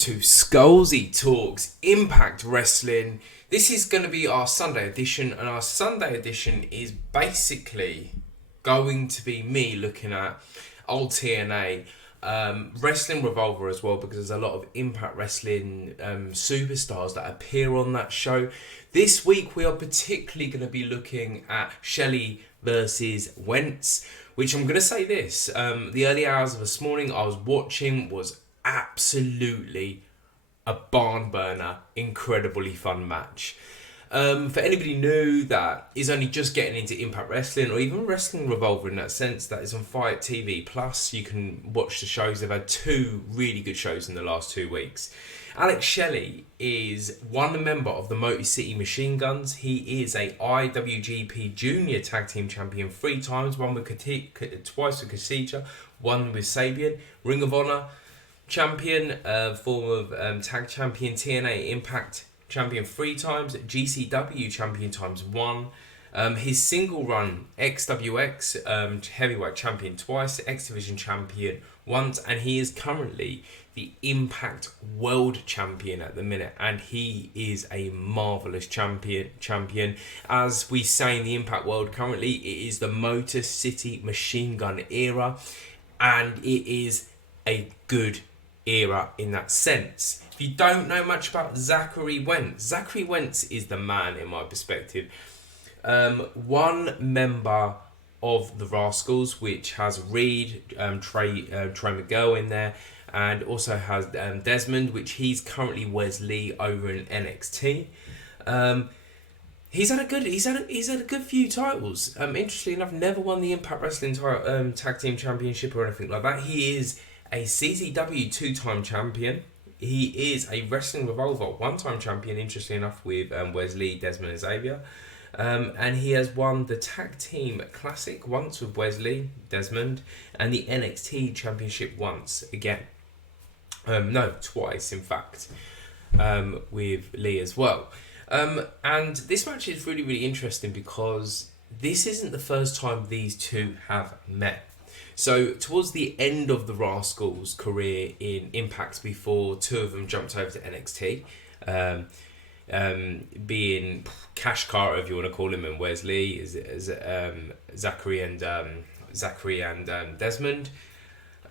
To Skullsy Talks Impact Wrestling. This is going to be our Sunday edition, and our Sunday edition is basically going to be me looking at old TNA, Wrestling Revolver as well, because there's a lot of Impact Wrestling superstars that appear on that show. This week we are particularly going to be looking at Shelley versus Wentz, which I'm going to say this, the early hours of this morning I was watching was absolutely a barn burner, incredibly fun match. For anybody new that is only just getting into Impact Wrestling or even Wrestling Revolver in that sense, that is on Fight TV Plus. You can watch the shows. They've had two really good shows in the last 2 weeks. Alex Shelley is one member of the Motor City Machine Guns. He is a IWGP Junior Tag Team Champion 3 times, twice with Kasija, one with Sabian. Ring of Honor Champion, form of Tag Champion, TNA Impact Champion 3 times, GCW Champion times 1. His single run XWX Heavyweight Champion twice, X Division Champion once, and he is currently the Impact World Champion at the minute, and he is a marvellous champion. As we say in the Impact world currently, it is the Motor City Machine Gun era, and it is a good era in that sense. If you don't know much about Zachary Wentz is the man in my perspective. One member of the Rascals, which has Reed, Trey Miguel in there, and also has Desmond, which he's currently Wesley over in NXT. He's had a good few titles. Interestingly enough, never won the Impact Wrestling Tag Team Championship or anything like that. He is a CZW 2-time champion. He is a Wrestling Revolver 1-time champion, interestingly enough, with Wesley, Desmond and Xavier. And he has won the Tag Team Classic once with Wesley, Desmond, and the NXT Championship once again. Twice in fact, with Lee as well. And this match is really, really interesting because this isn't the first time these two have met. So towards the end of the Rascals' career in Impact, before two of them jumped over to NXT, being Cash Carter, if you want to call him, and Wesley, Zachary and Desmond,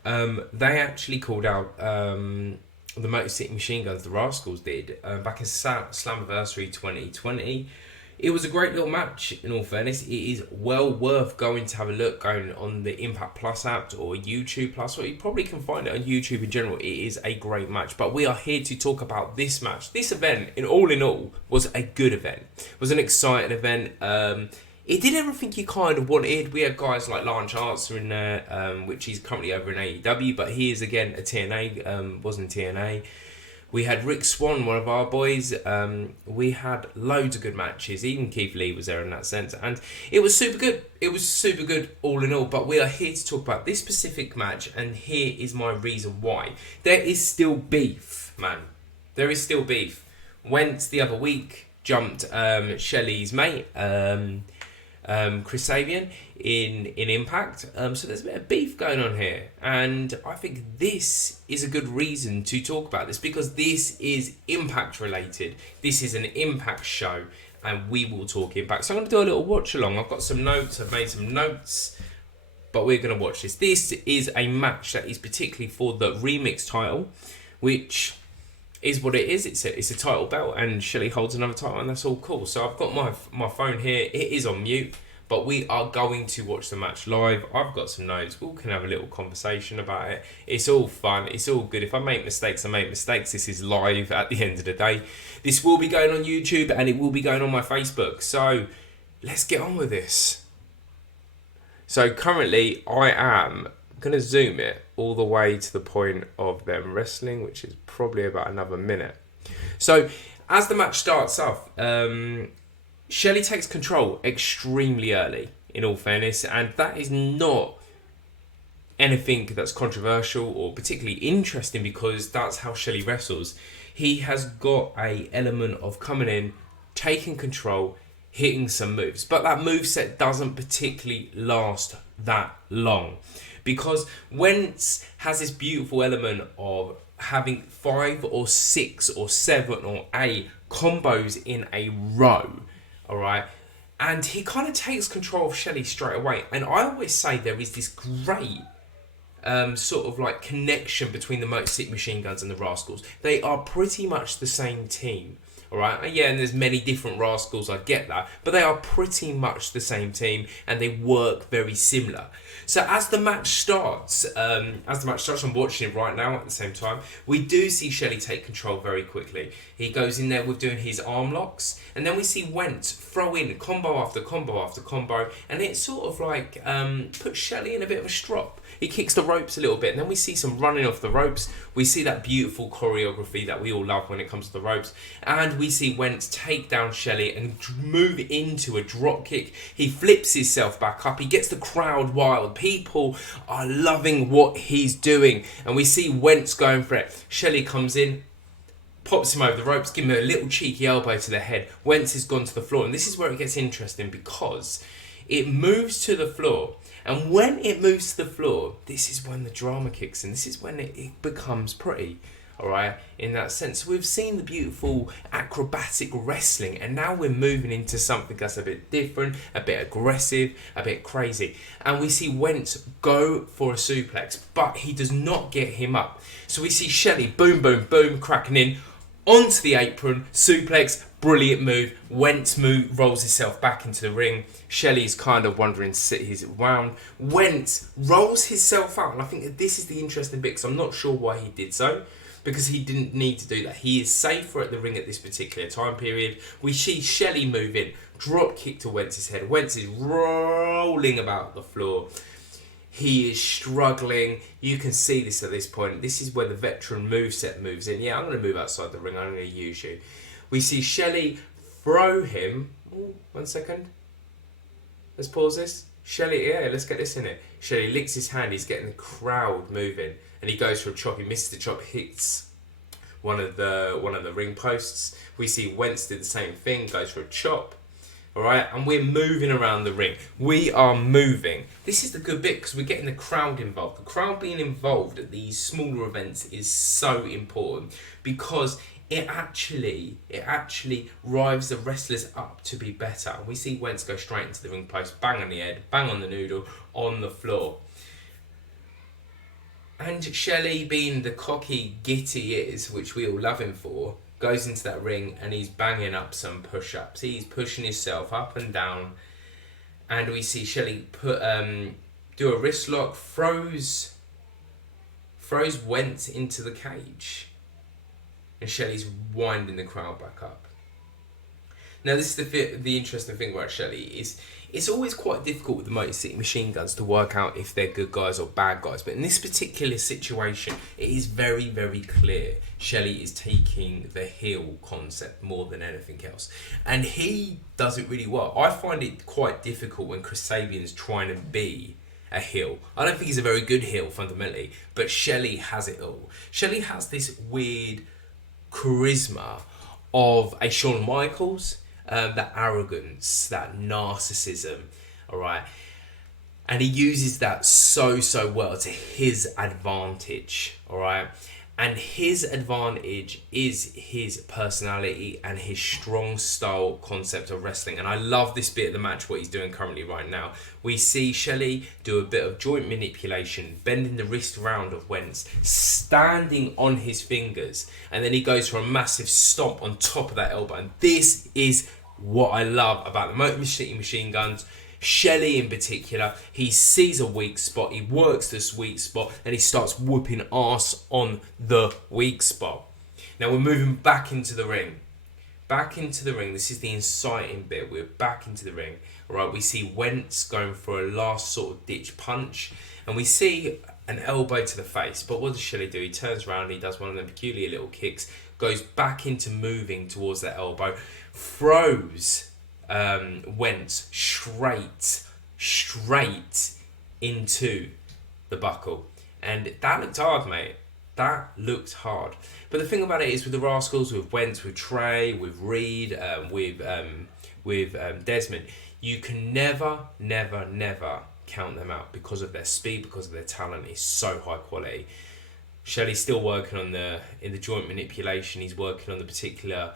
they actually called out the Motor City Machine Guns, the Rascals did, back in Slammiversary 2020. It was a great little match, in all fairness. It is well worth going to have a look, going on the Impact Plus app or YouTube Plus, or you probably can find it on YouTube in general. It is a great match, but we are here to talk about this match. This event, in all, was a good event. It was an exciting event. It did everything you kind of wanted. We had guys like Lance Archer in there, which he's currently over in AEW, but he is, again, a TNA, wasn't TNA. We had Rick Swan, one of our boys. We had loads of good matches. Even Keith Lee was there in that sense. And it was super good. It was super good all in all. But we are here to talk about this specific match. And here is my reason why. There is still beef, man. There is still beef. Wentz the other week jumped Shelley's mate, Chris Sabian, in Impact. So there's a bit of beef going on here. And I think this is a good reason to talk about this, because this is Impact related. This is an Impact show, and we will talk Impact. So I'm going to do a little watch along. I've got some notes. I've made some notes, but we're going to watch this. This is a match that is particularly for the Remix title, which is what it is. It's a title belt, and Shelley holds another title, and that's all cool. So I've got my phone here. It is on mute, but we are going to watch the match live. I've got some notes. We can have a little conversation about it. It's all fun. It's all good. If I make mistakes, I make mistakes. This is live at the end of the day. This will be going on YouTube, and it will be going on my Facebook. So let's get on with this. So currently I am going to zoom it all the way to the point of them wrestling, which is probably about another minute. So as the match starts off, Shelley takes control extremely early, in all fairness, and that is not anything that's controversial or particularly interesting, because that's how Shelley wrestles. He has got a element of coming in, taking control, hitting some moves, but that moveset doesn't particularly last that long, because Wentz has this beautiful element of having 5 or 6 or 7 or 8 combos in a row, all right? And he kind of takes control of Shelley straight away. And I always say there is this great sort of like connection between the Motor City Machine Guns and the Rascals. They are pretty much the same team. Alright, yeah, and there's many different Rascals, I get that, but they are pretty much the same team and they work very similar. So as the match starts, I'm watching it right now at the same time, we do see Shelley take control very quickly. He goes in there with doing his arm locks, and then we see Wentz throw in combo after combo after combo, and it sort of like puts Shelley in a bit of a strop. He kicks the ropes a little bit, and then we see some running off the ropes. We see that beautiful choreography that we all love when it comes to the ropes. And we see Wentz take down Shelley and move into a drop kick. He flips himself back up. He gets the crowd wild. People are loving what he's doing. And we see Wentz going for it. Shelley comes in, pops him over the ropes, give him a little cheeky elbow to the head. Wentz has gone to the floor. And this is where it gets interesting because it moves to the floor. And when it moves to the floor, this is when the drama kicks in. This is when it becomes pretty, all right, in that sense. We've seen the beautiful acrobatic wrestling, and now we're moving into something that's a bit different, a bit aggressive, a bit crazy. And we see Wentz go for a suplex, but he does not get him up. So we see Shelley, boom, boom, boom, cracking in, onto the apron, suplex, brilliant move. Wentz rolls himself back into the ring. Shelley's kind of wondering, he's wound. Wentz rolls himself out, and I think that this is the interesting bit because I'm not sure why he did so, because he didn't need to do that. He is safer at the ring at this particular time period. We see Shelley move in, drop kick to Wentz's head. Wentz is rolling about the floor. He is struggling. You can see this at this point. This is where the veteran moveset moves in. Yeah, I'm going to move outside the ring. I'm going to use you. We see Shelley throw him. Ooh, 1 second. Let's pause this. Shelley, yeah, let's get this in it. Shelley licks his hand. He's getting the crowd moving. And he goes for a chop. He misses the chop. Hits one of the ring posts. We see Wentz do the same thing. Goes for a chop. Alright, and we're moving around the ring. We are moving. This is the good bit because we're getting the crowd involved. The crowd being involved at these smaller events is so important because it actually rives the wrestlers up to be better. And we see Wentz go straight into the ring post, bang on the head, bang on the noodle, on the floor. And Shelley, being the cocky git he is, which we all love him for, goes into that ring and he's banging up some push-ups. He's pushing himself up and down. And we see Shelley do a wrist lock, throws Wentz into the cage. And Shelley's winding the crowd back up. Now this is the interesting thing about Shelley is it's always quite difficult with the Motor City Machine Guns to work out if they're good guys or bad guys. But in this particular situation, it is very, very clear Shelley is taking the heel concept more than anything else. And he does it really well. I find it quite difficult when Chris Sabian's trying to be a heel. I don't think he's a very good heel fundamentally, but Shelley has it all. Shelley has this weird charisma of a Shawn Michaels, that arrogance, that narcissism, all right, and he uses that so well to his advantage, all right, and his advantage is his personality and his strong style concept of wrestling. And I love this bit of the match, what he's doing currently right now. We see Shelley do a bit of joint manipulation, bending the wrist round of Wentz, standing on his fingers, and then he goes for a massive stomp on top of that elbow. And this is what I love about the Motor City Machine Guns. Shelley in particular, he sees a weak spot, he works this weak spot, and he starts whooping ass on the weak spot. Now we're moving back into the ring. Back into the ring. This is the inciting bit. We're back into the ring. Alright, we see Wentz going for a last sort of ditch punch, and we see an elbow to the face. But what does Shelley do? He turns around, he does one of the peculiar little kicks, goes back into moving towards that elbow, throws Wentz straight into the buckle. And that looked hard, mate. That looked hard. But the thing about it is with the Rascals, with Wentz, with Trey, with Reed, with Desmond, you can never count them out because of their speed, because of their talent is so high quality. Shelley's still working on in the joint manipulation. He's working on the particular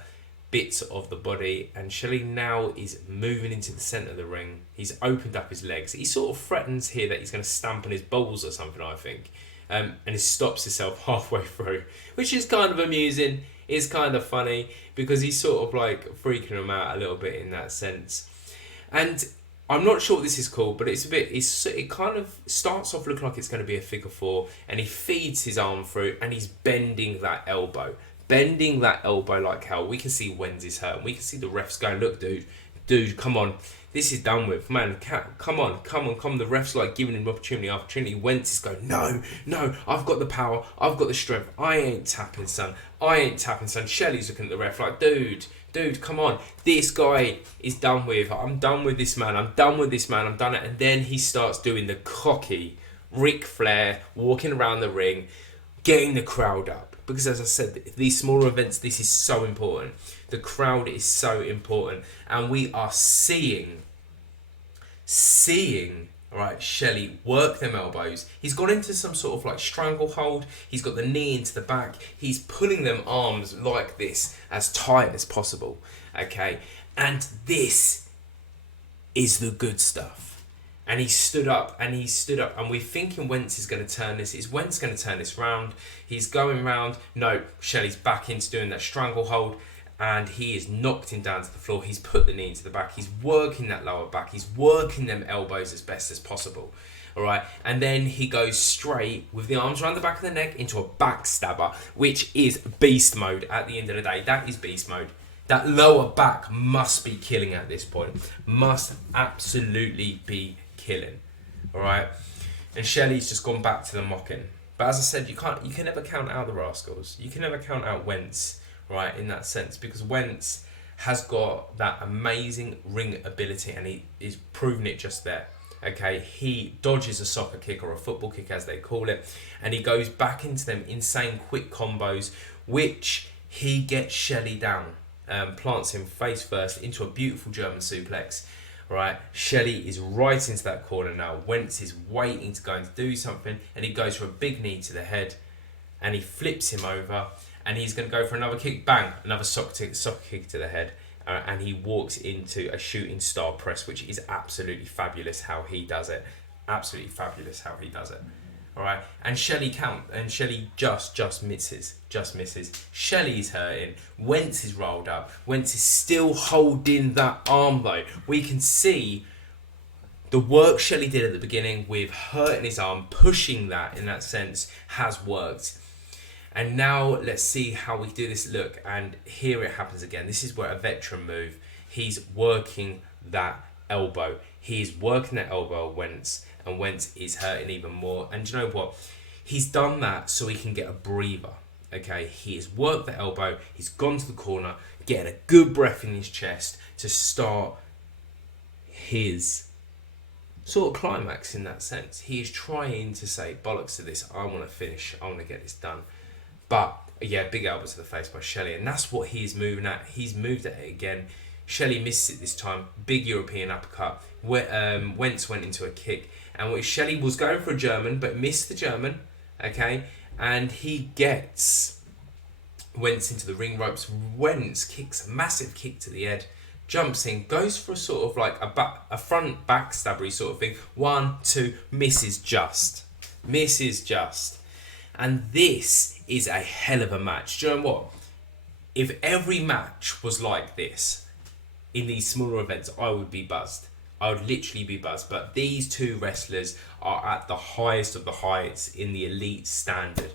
bits of the body, and Shelley now is moving into the centre of the ring. He's opened up his legs. He sort of threatens here that he's going to stamp on his balls or something, I think, and he stops himself halfway through, which is kind of amusing. It's kind of funny because he's sort of like freaking him out a little bit in that sense. And I'm not sure what this is called, but it kind of starts off looking like it's going to be a figure four, and he feeds his arm through, and he's bending that elbow like hell. We can see Wentz is hurt, and we can see the refs going, look, dude, come on, this is done with, man, come on. The refs like giving him opportunity after opportunity. Wentz is going, no, I've got the power, I've got the strength, I ain't tapping, son. Shelley's looking at the ref like, dude, come on. This guy is done with. I'm done with this man. I've done it. And then he starts doing the cocky Ric Flair, walking around the ring, getting the crowd up. Because as I said, these smaller events, this is so important. The crowd is so important. And we are seeing, right, Shelley work them elbows. He's got into some sort of like stranglehold. He's got the knee into the back. He's pulling them arms like this as tight as possible. Okay, and this is the good stuff. And he stood up, and we're thinking Wentz is going to turn this. Is Wentz going to turn this round? He's going round. No, Shelley's back into doing that stranglehold, and he is knocked him down to the floor. He's put the knee into the back. He's working that lower back. He's working them elbows as best as possible. All right, and then he goes straight with the arms around the back of the neck into a backstabber, which is beast mode at the end of the day. That is beast mode. That lower back must be killing at this point. Must absolutely be killing. All right, and Shelley's just gone back to the mocking. But as I said, you can never count out the rascals. You can never count out Wentz, right, in that sense, because Wentz has got that amazing ring ability, and he is proving it just there. Okay, he dodges a soccer kick or a football kick as they call it, and he goes back into them insane quick combos, which he gets Shelley down, plants him face first into a beautiful German suplex. Right, Shelley is right into that corner now. Wentz is waiting to go and do something, and he goes for a big knee to the head, and he flips him over, and he's going to go for another kick. Bang, another soccer kick to the head, and he walks into a shooting star press, which is absolutely fabulous how he does it. All right, and Shelley just misses. Shelley's hurting. Wentz is rolled up. Wentz is still holding that arm though. We can see the work Shelley did at the beginning with hurting his arm, pushing that in that sense has worked. And now let's see how we do this. Look, and here it happens again. This is where a veteran move. He's working that elbow. He's working that elbow, Wentz. And Wentz is hurting even more. And you know what? He's done that so he can get a breather. Okay, he has worked the elbow. He's gone to the corner, getting a good breath in his chest to start his sort of climax in that sense. He is trying to say, bollocks to this. I want to finish. I want to get this done. But yeah, big elbow to the face by Shelley. And that's what he's moving at. He's moved at it again. Shelley missed it this time. Big European uppercut. Wentz went into a kick. And Shelley was going for a German, but missed the German, okay? And he gets Wentz into the ring ropes. Wentz kicks a massive kick to the head, jumps in, goes for a sort of like a front backstabbery sort of thing. 1, 2, misses just. And this is a hell of a match. Do you know what? If every match was like this in these smaller events, I would be buzzed. I would literally be buzzed. But these two wrestlers are at the highest of the heights in the elite standard.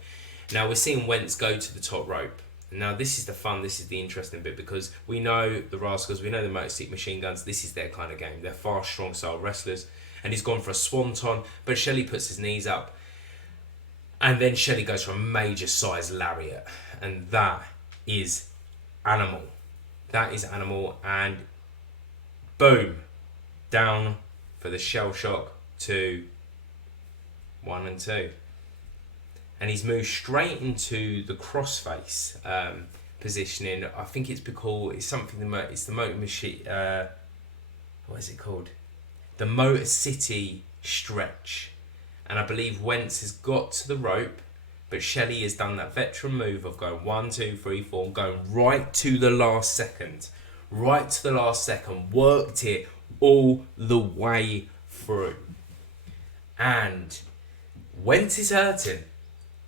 Now we're seeing Wentz go to the top rope. Now this is the fun, this is the interesting bit, because we know the Rascals, we know the Motor City Machine Guns, this is their kind of game. They're fast, strong style wrestlers. And he's gone for a swanton, but Shelley puts his knees up. And then Shelley goes for a major size lariat. And that is animal. And boom. Down for the shell shock to 1 and 2. And he's moved straight into the crossface positioning. I think it's because it's the Motor Machine. What is it called? The Motor City stretch. And I believe Wentz has got to the rope, But Shelley has done that veteran move of going 1, 2, 3, 4, going right to the last second. Right to the last second. Worked it all the way through. And Wentz is hurting.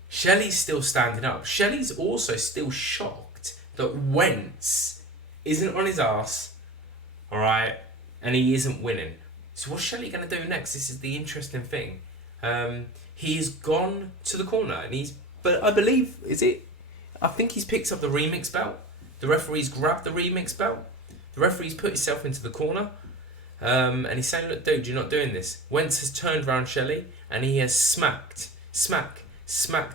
Shelley's still standing up. Shelley's also still shocked that Wentz isn't on his arse, alright, and he isn't winning. So what's Shelley going to do next? This is the interesting thing. He's gone to the corner, and but I believe, I think he's picked up the remix belt. The referee's grabbed the remix belt. The referee's put himself into the corner. And he's saying, look, dude, you're not doing this. Wentz has turned around Shelley, and he has smack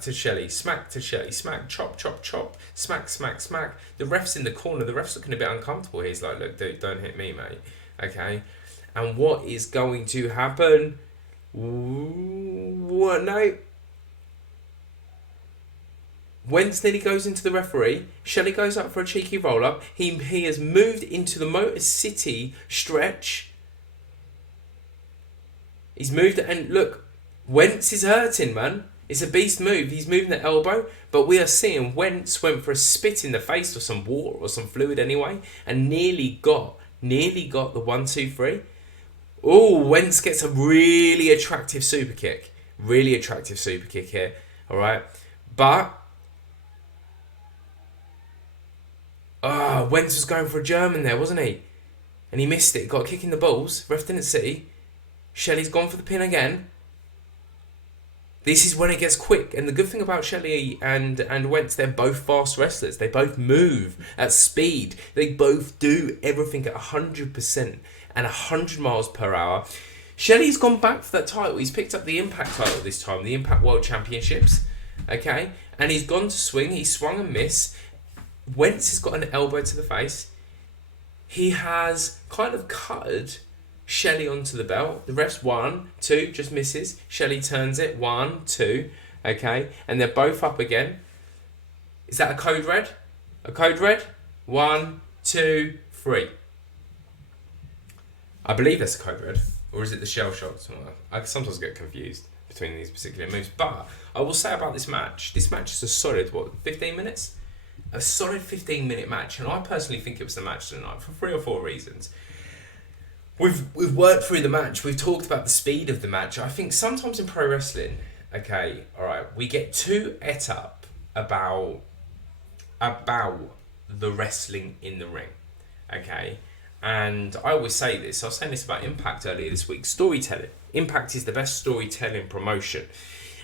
to Shelley, smack, chop, smack. The ref's in the corner. The ref's looking a bit uncomfortable. He's like, look, dude, don't hit me, mate. Okay? And what is going to happen? What? No. Wentz nearly goes into the referee. Shelley goes up for a cheeky roll-up. He has moved into the Motor City stretch. He's moved, and look, Wentz is hurting, man. It's a beast move. He's moving the elbow, but we are seeing Wentz went for a spit in the face or some water or some fluid anyway, and nearly got the 1, 2, 3. Oh, Wentz gets a really attractive super kick. Really attractive super kick here. All right. But Wentz was going for a German there, wasn't he? And he missed it. Got a kick in the balls. Ref didn't see. Shelley's gone for the pin again. This is when it gets quick. And the good thing about Shelley and Wentz, they're both fast wrestlers. They both move at speed. They both do everything at 100% and 100 miles per hour. Shelley's gone back for that title. He's picked up the Impact title this time, the Impact World Championships. Okay? And he's gone to swing. He swung and missed. Wentz has got an elbow to the face. He has kind of cutted Shelley onto the belt. The ref's 1, 2, just misses. Shelley turns it. 1, 2. Okay? And they're both up again. Is that a code red? A code red? 1, 2, 3. I believe that's a code red. Or is it the shell shots? I sometimes get confused between these particular moves. But I will say about this match is a solid, 15 minutes? A solid 15-minute match. And I personally think it was the match of the night for 3 or 4 reasons. We've worked through the match. We've talked about the speed of the match. I think sometimes in pro wrestling, okay, all right, we get too et up about the wrestling in the ring, okay? And I always say this. I was saying this about Impact earlier this week. Storytelling. Impact is the best storytelling promotion.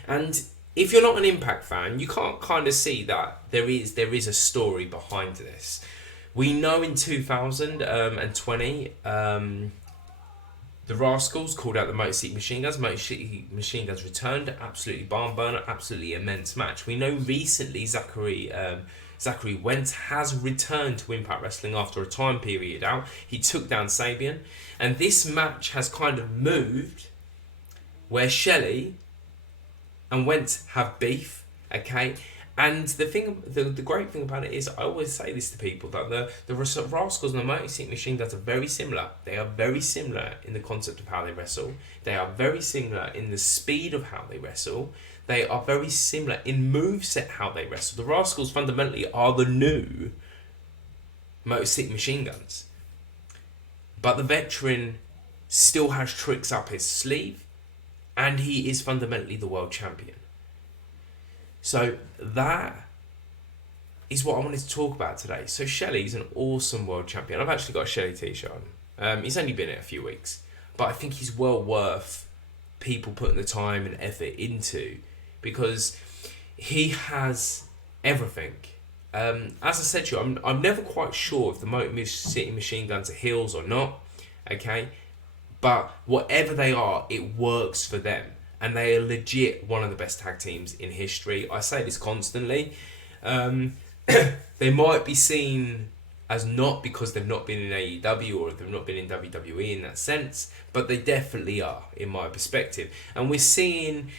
And if you're not an Impact fan, you can't kind of see that there is a story behind this. We know in 2020, the Rascals called out the Motor City Machine Guns. Motor City Machine Guns returned. Absolutely barn burner. Absolutely immense match. We know recently Zachary Wentz has returned to Impact Wrestling after a time period out. He took down Sabian. And this match has kind of moved where Shelley and Wentz have beef, okay? And the great thing about it is, I always say this to people, that the Rascals and the Motor City Machine Guns are very similar. They are very similar in the concept of how they wrestle. They are very similar in the speed of how they wrestle. They are very similar in moveset how they wrestle. The Rascals fundamentally are the new Motor City Machine Guns. But the veteran still has tricks up his sleeve, and he is fundamentally the world champion. So that is what I wanted to talk about today. So Shelley's an awesome world champion. I've actually got a Shelley t-shirt on. He's only been in it a few weeks, but I think he's well worth people putting the time and effort into, because he has everything. As I said to you, I'm never quite sure if the Motor City Machine Guns are heels or not, okay? But whatever they are, it works for them. And they are legit one of the best tag teams in history. I say this constantly. They might be seen as not because they've not been in AEW or they've not been in WWE in that sense, but they definitely are, in my perspective. And we're seeing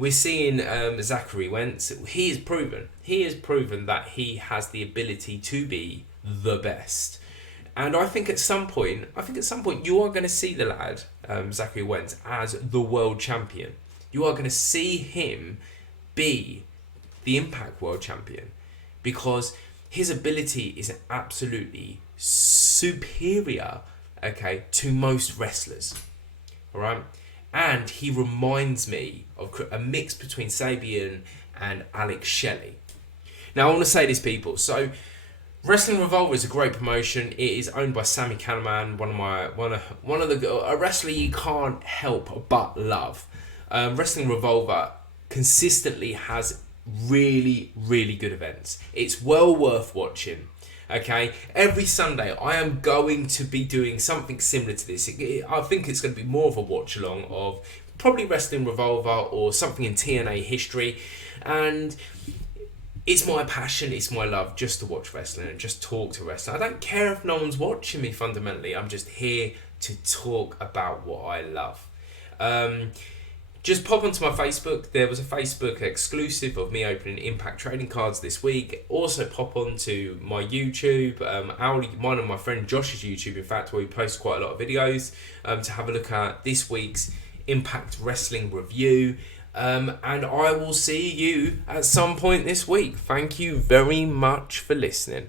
Zachary Wentz. He has proven that he has the ability to be the best. And I think at some point you are going to see the lad, Zachary Wentz, as the world champion. You are going to see him be the Impact World Champion, because his ability is absolutely superior, okay, to most wrestlers. All right, and he reminds me of a mix between Sabian and Alex Shelley. Now, I want to say this, people. So, Wrestling Revolver is a great promotion. It is owned by Sammy Kahneman, a wrestler you can't help but love. Wrestling Revolver consistently has really, really good events. It's well worth watching. Okay, every Sunday I am going to be doing something similar to this. I think it's going to be more of a watch along of probably Wrestling Revolver or something in TNA history, and it's my passion, it's my love just to watch wrestling and just talk to wrestling. I don't care if no one's watching me fundamentally. I'm just here to talk about what I love. Just pop onto my Facebook. There was a Facebook exclusive of me opening Impact trading cards this week. Also pop onto my YouTube, mine and my friend Josh's YouTube, in fact, where we post quite a lot of videos, to have a look at this week's Impact Wrestling review. And I will see you at some point this week. Thank you very much for listening.